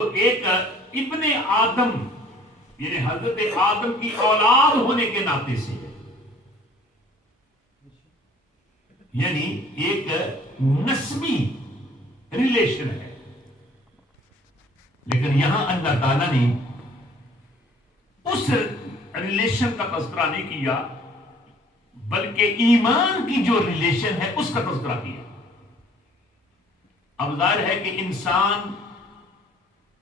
تو ایک ابن آدم یعنی حضرت آدم کی اولاد ہونے کے ناطے سے ہے، یعنی ایک نسبی ریلیشن ہے. لیکن یہاں اللہ تعالیٰ نے اس ریلیشن کا تذکرہ نہیں کیا، بلکہ ایمان کی جو ریلیشن ہے اس کا تذکرہ کیا. اب ظاہر ہے کہ انسان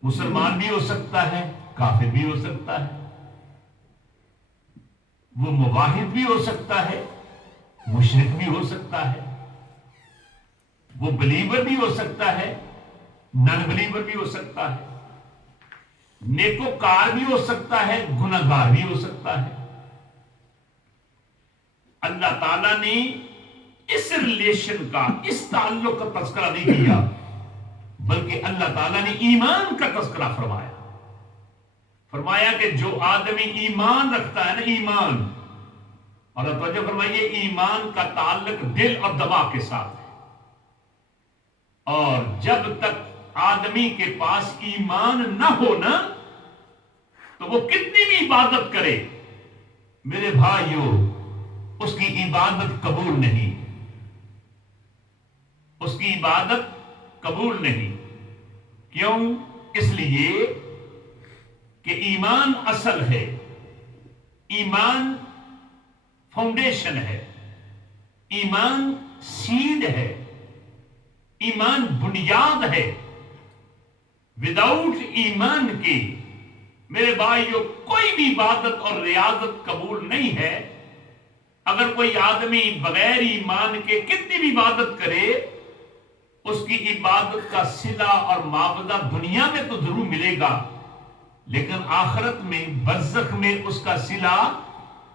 مسلمان بھی ہو سکتا ہے، کافر بھی ہو سکتا ہے، وہ موحد بھی ہو سکتا ہے، مشرک بھی ہو سکتا ہے، وہ بلیور بھی ہو سکتا ہے، نان بلیور بھی ہو سکتا ہے، نیکوکار بھی ہو سکتا ہے، گنہگار بھی ہو سکتا ہے. اللہ تعالیٰ نے اس ریلیشن کا، اس تعلق کا تذکرہ نہیں کیا، بلکہ اللہ تعالیٰ نے ایمان کا تذکرہ فرمایا. فرمایا کہ جو آدمی ایمان رکھتا ہے نا، ایمان، اور توجہ فرمائیے، ایمان کا تعلق دل اور دماغ کے ساتھ ہے. اور جب تک آدمی کے پاس ایمان نہ ہو نا، تو وہ کتنی بھی عبادت کرے میرے بھائیو، اس کی عبادت قبول نہیں، اس کی عبادت قبول نہیں. کیوں؟ اس لیے کہ ایمان اصل ہے، ایمان فاؤنڈیشن ہے، ایمان سیڈ ہے، ایمان بنیاد ہے. وداؤٹ ایمان کے میرے بھائیو کوئی بھی عبادت اور ریاضت قبول نہیں ہے. اگر کوئی آدمی بغیر ایمان کے کتنی بھی عبادت کرے، اس کی عبادت کا صلہ اور معاوضہ دنیا میں تو ضرور ملے گا، لیکن آخرت میں برزخ میں اس کا صلہ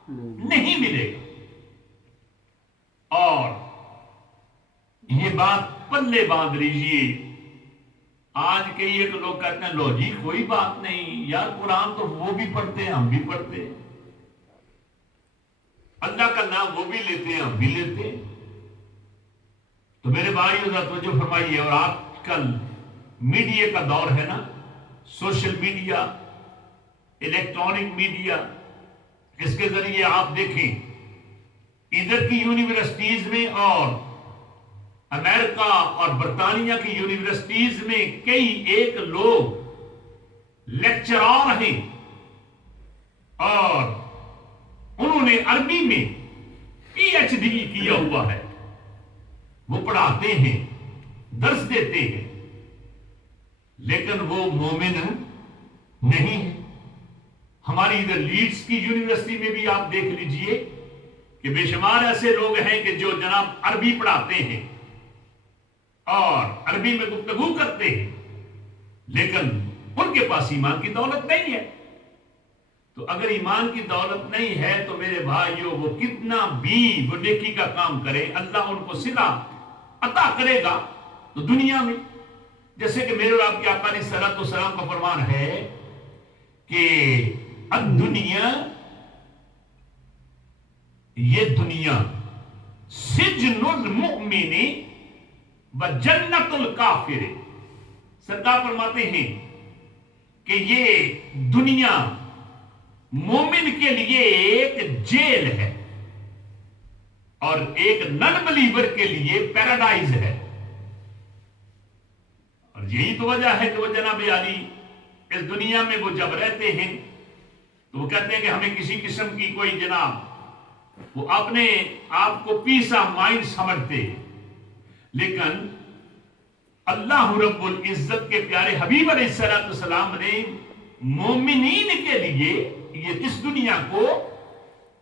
نہیں ملے گا. اور یہ بات پلے باندھ لیجیے. آج کے ایک لوگ کہتے ہیں لو جی کوئی بات نہیں یار، قرآن تو وہ بھی پڑھتے ہیں ہم بھی پڑھتے ہیں، اللہ کا نام وہ بھی لیتے ہیں ہم بھی لیتے ہیں. تو میرے بھائی ذرا توجہ فرمائیے. اور آج کل میڈیا کا دور ہے نا، سوشل میڈیا، الیکٹرانک میڈیا، اس کے ذریعے آپ دیکھیں ادھر کی یونیورسٹیز میں اور امریکہ اور برطانیہ کی یونیورسٹیز میں کئی ایک لوگ لیکچرار ہیں اور انہوں نے عربی میں پی ایچ ڈی کیا ہوا ہے. وہ پڑھاتے ہیں، درس دیتے ہیں، لیکن وہ مومن نہیں ہے. ہماری ادھر لیڈز کی یونیورسٹی میں بھی آپ دیکھ لیجئے کہ بے شمار ایسے لوگ ہیں کہ جو جناب عربی پڑھاتے ہیں اور عربی میں گفتگو کرتے ہیں، لیکن ان کے پاس ایمان کی دولت نہیں ہے. تو اگر ایمان کی دولت نہیں ہے تو میرے بھائیو وہ کتنا بھی وہ نیکی کا کام کرے، اللہ ان کو صلہ عطا کرے گا تو دنیا میں. جیسے کہ میرے اور آپ کے آقا علیہ الصلوۃ والسلام کا فرمان ہے کہ الدنیا، یہ دنیا سجن المؤمن و جنت الکافر. سرکار فرماتے ہیں کہ یہ دنیا مومن کے لیے ایک جیل ہے اور ایک نن بلیور کے لیے پیراڈائز ہے. اور یہی تو وجہ ہے کہ وہ جناب علی اس دنیا میں وہ جب رہتے ہیں تو وہ کہتے ہیں کہ ہمیں کسی قسم کی کوئی جناب وہ اپنے آپ کو پیس آف مائنڈ سمجھتے ہیں، لیکن اللہ رب العزت کے پیارے حبیب علیہ الصلوۃ والسلام نے مومنین کے لیے یہ اس دنیا کو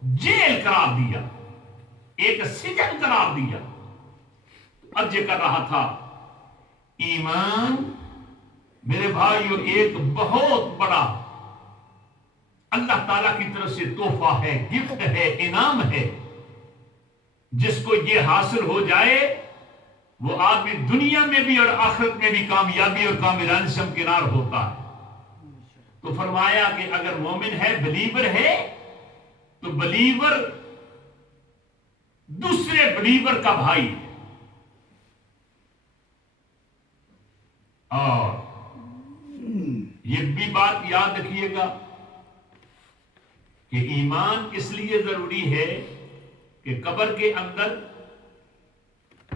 جیل قرار دیا، ایک سجن قرار دیا. عرض کر رہا تھا ایمان میرے بھائیو ایک بہت بڑا اللہ تعالیٰ کی طرف سے تحفہ ہے، گفٹ ہے، انعام ہے. جس کو یہ حاصل ہو جائے وہ آدمی دنیا میں بھی اور آخرت میں بھی کامیابی اور کاملان سے ہمکنار ہوتا ہے. تو فرمایا کہ اگر مومن ہے، بلیور ہے، تو بلیور دوسرے بلیور کا بھائی ہے. اور یہ بھی بات یاد رکھیے گا کہ ایمان اس لیے ضروری ہے کہ قبر کے اندر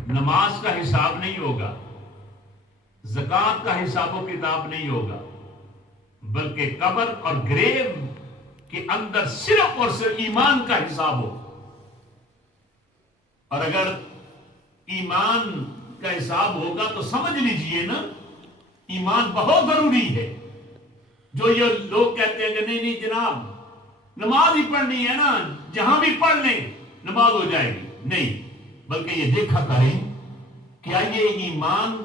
نماز کا حساب نہیں ہوگا، زکوٰۃ کا حساب و کتاب نہیں ہوگا، بلکہ قبر اور گریو کے اندر صرف اور صرف ایمان کا حساب ہو۔ اور اگر ایمان کا حساب ہوگا تو سمجھ لیجئے نا، ایمان بہت ضروری ہے۔ جو یہ لوگ کہتے ہیں کہ نہیں نہیں جناب نماز ہی پڑھنی ہے نا، جہاں بھی پڑھ لیں نماز ہو جائے گی، نہیں، بلکہ یہ دیکھا کریں کیا یہ ایمان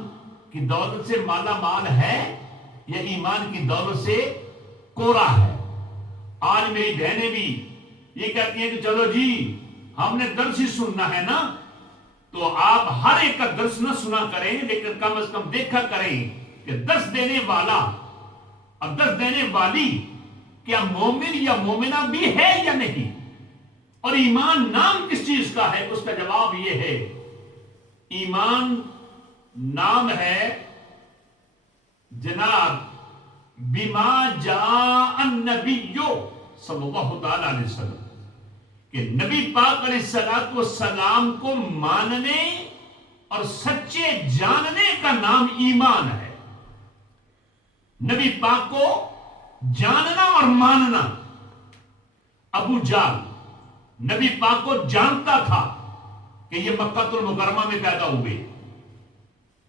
کی دولت سے مالا مال ہے یا ایمان کی دولت سے کوڑا ہے۔ آج میری بہنیں بھی یہ کہتی ہیں کہ چلو جی ہم نے درس ہی سننا ہے نا، تو آپ ہر ایک کا درس نہ سنا کریں، لیکن کم از کم دیکھا کریں کہ درس دینے والا اور درس دینے والی کیا مومن یا مومنہ بھی ہے یا نہیں، اور ایمان نام کس چیز کا ہے۔ اس کا جواب یہ ہے، ایمان نام ہے جناب بما جاء النبی صلی اللہ تعالی علیہ وسلم، کہ نبی پاک علیہ السلام کو ماننے اور سچے جاننے کا نام ایمان ہے۔ نبی پاک کو جاننا اور ماننا۔ ابو جہل نبی پاک کو جانتا تھا کہ یہ مکہ المکرمہ میں پیدا ہوئے،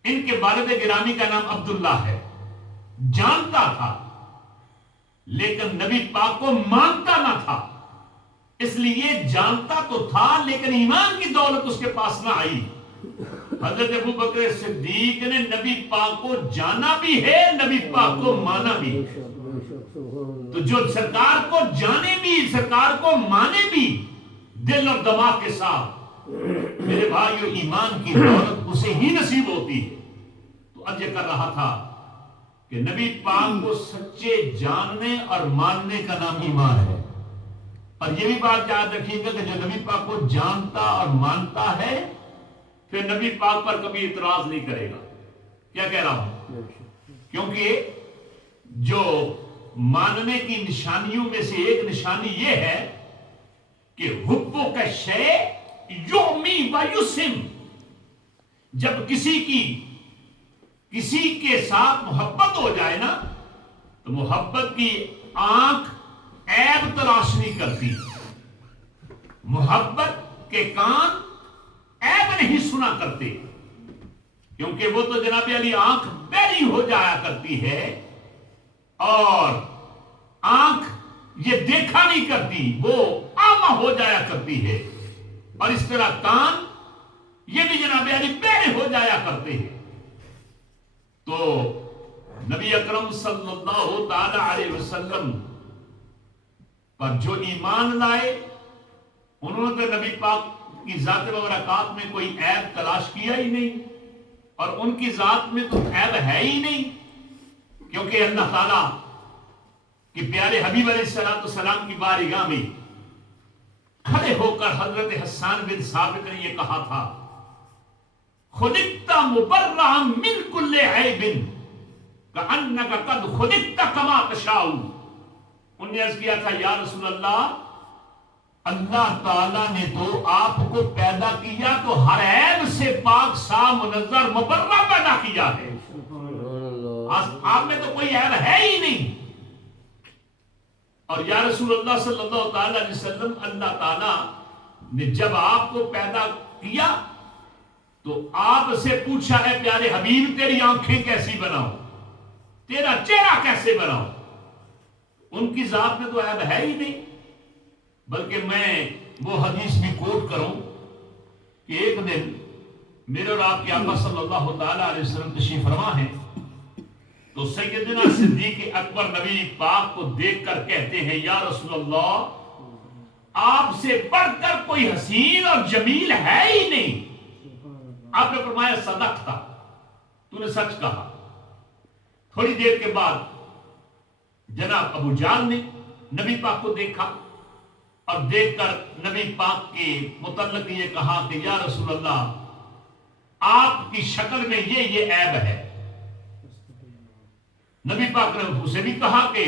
ان کے والد گرامی کا نام عبداللہ ہے، جانتا تھا، لیکن نبی پاک کو مانتا نہ تھا۔ اس لیے جانتا تو تھا لیکن ایمان کی دولت اس کے پاس نہ آئی۔ حضرت ابو بکر صدیق نے نبی پاک کو جانا بھی ہے، نبی پاک کو مانا بھی ہے۔ تو جو سرکار کو جانے بھی، سرکار کو مانے بھی دل اور دماغ کے ساتھ، میرے بھائیو ایمان کی دولت اسے ہی نصیب ہوتی ہے۔ تو اب یہ کر رہا تھا کہ نبی پاک کو سچے جاننے اور ماننے کا نام ایمان ہے۔ اور یہ بھی بات یاد رکھیے گا کہ جو نبی پاک کو جانتا اور مانتا ہے پھر نبی پاک پر کبھی اعتراض نہیں کرے گا۔ کیا کہہ رہا ہوں؟ کیونکہ جو ماننے کی نشانیوں میں سے ایک نشانی یہ ہے کہ حبو کا شے یومی و یسم، جب کسی کے ساتھ محبت ہو جائے نا تو محبت کی آنکھ عیب تلاش نہیں کرتی، محبت کے کان عیب نہیں سنا کرتے، کیونکہ وہ تو جناب علی آنکھ بہری ہو جایا کرتی ہے اور آنکھ یہ دیکھا نہیں کرتی، وہ عامہ ہو جایا کرتی ہے، اور اس طرح کان یہ بھی جناب علی بہرے ہو جایا کرتے ہیں۔ تو نبی اکرم صلی اللہ تعالی علیہ وسلم پر جو ایمان لائے انہوں نے نبی پاک کی ذات و برکات میں کوئی عیب تلاش کیا ہی نہیں، اور ان کی ذات میں تو عیب ہے ہی نہیں، کیونکہ اللہ تعالیٰ کہ پیارے حبیب علیہ السلام کی بارگاہ میں کھڑے ہو کر حضرت حسان بن ثابت نے یہ کہا تھا، خلقت مبرئا من کل عیب کأنک قد خلقت کما تشاء۔ انہوں نے عرض کیا تھا یا رسول اللہ، اللہ تعالیٰ نے تو آپ کو پیدا کیا تو ہر عیب سے پاک صاف منظر مبرہ پیدا کیا ہے، آپ میں تو کوئی عیب ہے ہی نہیں۔ اور یا رسول اللہ صلی اللہ تعالیٰ علیہ وسلم، اللہ تعالیٰ نے جب آپ کو پیدا کیا تو آپ سے پوچھا ہے پیارے حبیب تیری آنکھیں کیسی بناؤ، تیرا چہرہ کیسے بناؤ؟ ان کی ذات میں تو عیب ہے ہی نہیں۔ بلکہ میں وہ حدیث بھی کوٹ کروں کہ ایک دن میرے اور آپ کے آقا صلی اللہ تعالیٰ علیہ وسلم تشریف فرما ہیں تو سیدنا صدیق اکبر نبی پاک کو دیکھ کر کہتے ہیں یا رسول اللہ، آپ سے بڑھ کر کوئی حسین اور جمیل ہے ہی نہیں۔ آپ نے فرمایا صدقت، تو نے سچ کہا۔ تھوڑی دیر کے بعد جناب ابو جہل نے نبی پاک کو دیکھا اور دیکھ کر نبی پاک کے متعلق یہ کہا کہ یا رسول اللہ، آپ کی شکل میں یہ عیب ہے۔ نبی پاک نے اسے بھی کہا کہ